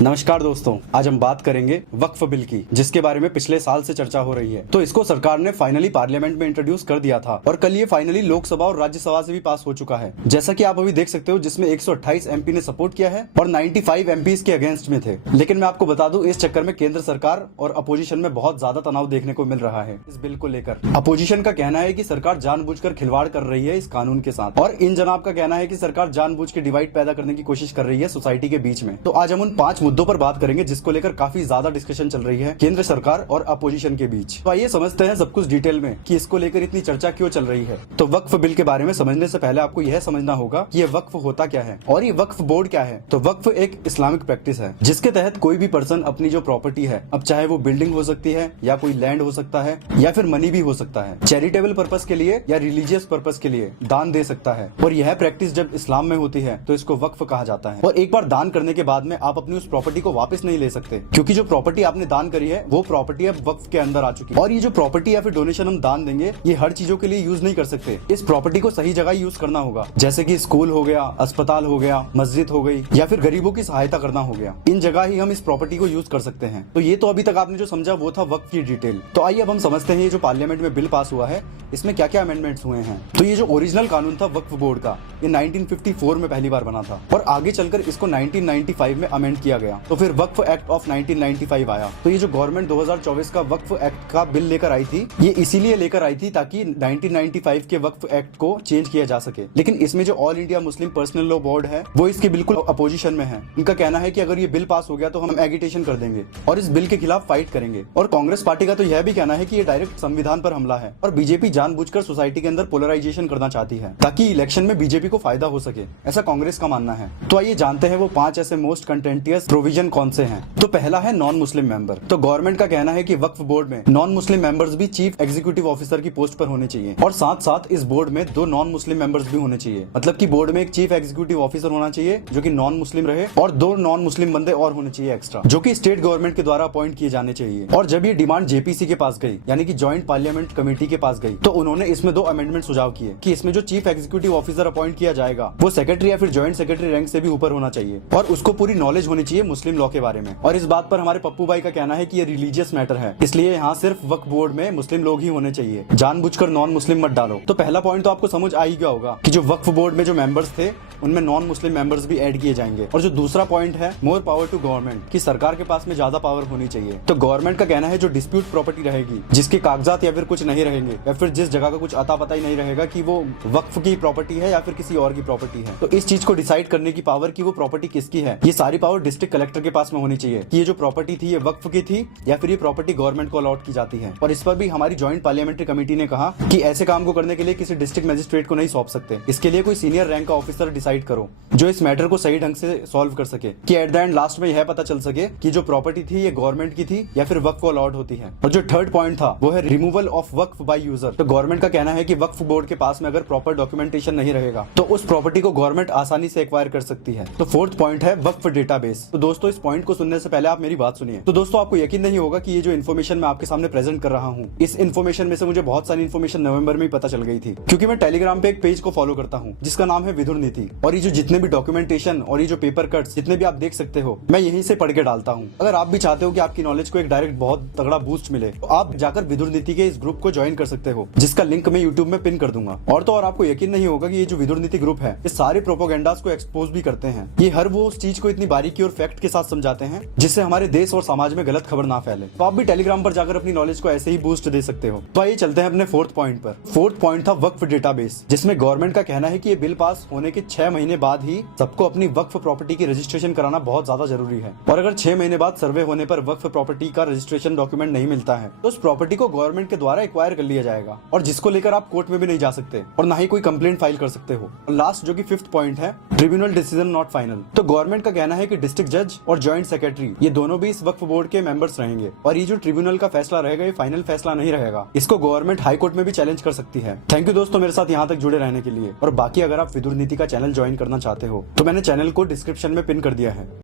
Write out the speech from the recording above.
नमस्कार दोस्तों, आज हम बात करेंगे वक्फ बिल की, जिसके बारे में पिछले साल से चर्चा हो रही है। तो इसको सरकार ने फाइनली पार्लियामेंट में इंट्रोड्यूस कर दिया था और कल ये फाइनली लोकसभा और राज्यसभा से भी पास हो चुका है, जैसा कि आप अभी देख सकते हो, जिसमें 128 एमपी ने सपोर्ट किया है और 95 एमपी के अगेंस्ट में थे। लेकिन मैं आपको बता दूं, इस चक्कर में केंद्र सरकार और अपोजिशन में बहुत ज्यादा तनाव देखने को मिल रहा है इस बिल को लेकर। अपोजिशन का कहना है कि सरकार जानबूझकर खिलवाड़ कर रही है इस कानून के साथ, और इन जनाब का कहना है कि सरकार जानबूझ के डिवाइड पैदा करने की कोशिश कर रही है सोसाइटी के बीच में। तो आज हम उन 5 मुद्दों पर बात करेंगे जिसको लेकर काफी ज्यादा डिस्कशन चल रही है केंद्र सरकार और अपोजिशन के बीच। तो आइए समझते हैं सब कुछ डिटेल में कि इसको लेकर इतनी चर्चा क्यों चल रही है। तो वक्फ बिल के बारे में समझने से पहले आपको यह समझना होगा कि ये वक्फ होता क्या है और ये वक्फ बोर्ड क्या है। तो वक्फ एक इस्लामिक प्रैक्टिस है जिसके तहत कोई भी पर्सन अपनी जो प्रॉपर्टी है, अब चाहे वो बिल्डिंग हो सकती है या कोई लैंड हो सकता है या फिर मनी भी हो सकता है, चैरिटेबल पर्पस के लिए या रिलीजियस पर्पस के लिए दान दे सकता है। और यह प्रैक्टिस जब इस्लाम में होती है तो इसको वक्फ कहा जाता है। और एक बार दान करने के बाद में आप अपनी उस प्रॉपर्टी को वापस नहीं ले सकते, क्योंकि जो प्रॉपर्टी आपने दान करी है वो प्रॉपर्टी अब वक्फ के अंदर आ चुकी है। और ये जो प्रॉपर्टी या फिर डोनेशन हम दान देंगे, ये हर चीजों के लिए यूज नहीं कर सकते। इस प्रॉपर्टी को सही जगह यूज करना होगा, जैसे कि स्कूल हो गया, अस्पताल हो गया, मस्जिद हो गई या फिर गरीबों की सहायता करना हो गया। इन जगह ही हम इस प्रॉपर्टी को यूज कर सकते हैं। तो ये तो अभी तक आपने जो समझा वो था वक्फ की डिटेल। तो आइए अब हम समझते हैं ये जो पार्लियामेंट में बिल पास हुआ है इसमें क्या क्या अमेंडमेंट्स हुए हैं। तो ये जो ओरिजिनल कानून था वक्फ बोर्ड का, ये 1954 में पहली बार बना था और आगे चलकर इसको 1995 में अमेंड किया गया। तो फिर वक्फ एक्ट ऑफ 1995 आया। तो ये जो गवर्नमेंट 2024 का वक्फ एक्ट का बिल लेकर आई थी, ये इसीलिए लेकर आई थी ताकि 1995 के वक्फ एक्ट को चेंज किया जा सके। लेकिन इसमें जो all India Muslim personal law board है वो इसके बिल्कुल अपोजिशन में है। इनका कहना है कि अगर ये बिल पास हो गया तो हम एगिटेशन कर देंगे और इस बिल के खिलाफ फाइट करेंगे। और कांग्रेस पार्टी का तो यह भी कहना है कि ये डायरेक्ट संविधान पर हमला है और बीजेपी जानबूझकर सोसाइटी के अंदर पोलराइजेशन करना चाहती है ताकि इलेक्शन में बीजेपी को फायदा हो सके, ऐसा कांग्रेस का मानना है। तो आइए जानते हैं वो 5 ऐसे मोस्ट कंटेंटियस प्रोविजन कौन से हैं। तो पहला है नॉन मुस्लिम मेंबर। तो गवर्नमेंट का कहना है कि वक्फ बोर्ड में नॉन मुस्लिम मेंबर्स भी चीफ एग्जीक्यूटिव ऑफिसर की पोस्ट पर होने चाहिए और साथ साथ इस बोर्ड में 2 नॉन मुस्लिम मेंबर्स भी होने चाहिए। मतलब कि बोर्ड में एक चीफ एग्जीक्यूटिव ऑफिसर होना चाहिए जो कि नॉन मुस्लिम रहे और 2 नॉन मुस्लिम बंदे और होने चाहिए एक्स्ट्रा, जो कि स्टेट गवर्नमेंट के द्वारा अपॉइंट किए जाने चाहिए। और जब ये डिमांड जेपीसी के पास गई, यानी कि ज्वाइंट पार्लियामेंट कमेटी के पास गई, तो उन्होंने इसमें 2 अमेंडमेंट सुझाव किए कि इसमें जो चीफ एग्जीक्यूटिव ऑफिसर अपॉइंट किया जाएगा वो सेक्रेटरी या फिर ज्वाइंट सेक्रेटरी रैंक से भी ऊपर होना चाहिए और उसको पूरी नॉलेज होनी चाहिए मुस्लिम लॉ के बारे में। और इस बात पर हमारे पप्पू भाई का कहना है कि ये रिलीजियस मैटर है, इसलिए यहाँ सिर्फ वक्फ बोर्ड में मुस्लिम लोग ही होने चाहिए, जानबूझकर नॉन मुस्लिम मत डालो। तो पहला पॉइंट तो आपको समझ आ ही गया होगा कि जो वक्फ बोर्ड में जो मेंबर्स थे उनमें नॉन मुस्लिम मेंबर्स भी ऐड किए जाएंगे। और जो दूसरा पॉइंट है मोर पावर टू गवर्नमेंट, कि सरकार के पास में ज्यादा पावर होनी चाहिए। तो गवर्नमेंट का कहना है जो डिस्प्यूट प्रॉपर्टी रहेगी, जिसके कागजात या फिर कुछ नहीं रहेंगे या फिर जिस जगह का कुछ अता पता ही नहीं रहेगा कि वो वक्फ की प्रॉपर्टी है या फिर किसी और की प्रॉपर्टी है, तो इस चीज को डिसाइड करने की पावर की वो प्रॉपर्टी किसकी है, ये सारी पावर डिस्ट्रिक्ट कलेक्टर के पास में होनी चाहिए कि ये जो प्रॉपर्टी थी ये वक्फ की थी या फिर ये प्रॉपर्टी गवर्नमेंट को अलॉट की जाती है। और इस पर भी हमारी ज्वाइंट पार्लियामेंट्री कमेटी ने कहा कि ऐसे काम को करने के लिए किसी डिस्ट्रिक्ट मजिस्ट्रेट को नहीं सौंप सकते, इसके लिए कोई सीनियर रैंक का ऑफिसर डिसाइड करो जो इस मैटर को सही ढंग से सॉल्व कर सके, कि एट द एंड लास्ट में यह पता चल सके कि जो प्रॉपर्टी थी ये गवर्नमेंट की थी या फिर वक्फ को अलॉट होती है। और जो थर्ड पॉइंट था वो है removal of Waqf by user. तो गवर्नमेंट का कहना है कि वक्फ बोर्ड के पास में अगर प्रॉपर डॉक्यूमेंटेशन नहीं रहेगा तो उस प्रॉपर्टी को गवर्नमेंट आसानी से एक्वायर कर सकती है। तो फोर्थ पॉइंट है वक्फ डेटाबेस। तो दोस्तों इस पॉइंट को सुनने से पहले आप मेरी बात सुनिए। तो दोस्तों आपको यकीन नहीं होगा कि ये जो इन्फॉर्मेशन मैं आपके सामने प्रेजेंट कर रहा हूँ, इस इन्फॉर्मेशन में से मुझे बहुत सारी इन्फॉर्मेशन नवंबर में ही पता चल गई थी, क्योंकि मैं टेलीग्राम पे एक पेज को फॉलो करता हूँ जिसका नाम है विधुर नीति। और ये जो जितने भी डॉक्यूमेंटेशन और ये जो पेपर कट्स जितने भी आप देख सकते हो, मैं यहीं से पढ़ के डालता हूँ। अगर आप भी चाहते हो कि आपकी नॉलेज को एक डायरेक्ट बहुत तगड़ा बूस्ट मिले तो आप जाकर विधुर नीति के इस ग्रुप को ज्वाइन कर सकते हो, जिसका लिंक मैं यूट्यूब में पिन कर दूंगा। और तो और आपको यकीन नहीं होगा कि ये जो विधुर नीति ग्रुप है ये सारे प्रोपोगेंडास को एक्सपोज भी करते हैं। ये हर वो उस चीज को इतनी बारीकी और फैक्ट के साथ समझाते हैं जिससे हमारे देश और समाज में गलत खबर ना फैले। तो आप भी टेलीग्राम पर जाकर अपनी नॉलेज को ऐसे ही बूस्ट दे सकते हो। तो आइए चलते हैं अपने फोर्थ पॉइंट पर। फोर्थ पॉइंट था वक्फ डेटाबेस, जिसमें गवर्नमेंट का कहना है कि ये बिल पास होने के 6 महीने बाद ही सबको अपनी वक्फ प्रॉपर्टी की रजिस्ट्रेशन कराना बहुत ज्यादा जरूरी है। और अगर 6 महीने बाद सर्वे होने पर वक्फ प्रॉपर्टी का रजिस्ट्रेशन डॉक्यूमेंट नहीं मिलता है तो उस प्रॉपर्टी को गवर्नमेंट के द्वारा एक्वायर कर लिया जाएगा और जिसको लेकर आप कोर्ट में भी नहीं जा सकते और ना ही कोई कंप्लेंट फाइल कर सकते हो। और लास्ट जो कि फिफ्थ पॉइंट है ट्रिब्यूनल डिसीजन नॉट फाइनल। तो गवर्नमेंट का कहना है कि डिस्ट्रिक्ट जज और ज्वाइंट सेक्रेटरी ये दोनों भी इस वक्फ बोर्ड के मेंबर्स रहेंगे और ये जो ट्रिब्यूनल का फैसला रहेगा ये फाइनल फैसला नहीं रहेगा। इसको गवर्नमेंट हाई कोर्ट में भी चैलेंज कर सकती है। थैंक यू दोस्तों मेरे साथ यहाँ तक जुड़े रहने के लिए। और बाकी अगर आप विधुर नीति का चैनल ज्वाइन करना चाहते हो तो मैंने चैनल को डिस्क्रिप्शन में पिन कर दिया है।